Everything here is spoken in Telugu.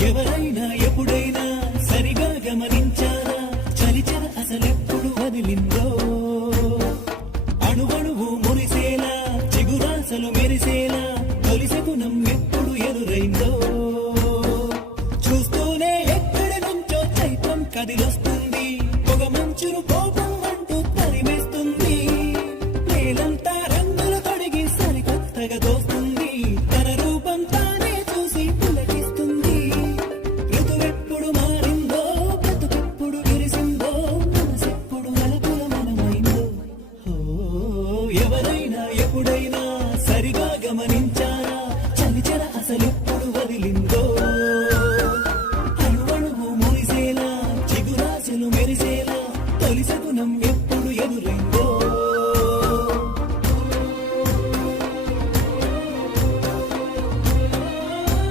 ఎవరైనా ఎప్పుడైనా సరిగా గమనించారా చలిచర అసలెప్పుడు వదిలిందో అణువణువు మురిసేలా చిగురాసలు మెరిసేలా తొలిసగుణం ఎప్పుడు ఎదురైందో చూస్తూనే ఎక్కడి నుంచో చైత్రం కదిలొస్తుంది పొగ మంచును కోపం అంటూ తరిమేస్తుంది నేలంతా రంగులు తొడిగి సరికొత్తగా దోస్తుంది తన రూపం తానే చూసి పులకిస్తుంది ఋతువెప్పుడు మారిందో బ్రతుకెప్పుడు విరిసిందో మనసెప్పుడు నలుపుల మనమైందో ఎవరైనా ఎప్పుడైనా సరిగా గమనించారా చలిచర అసలెప్పుడు వదిలిందో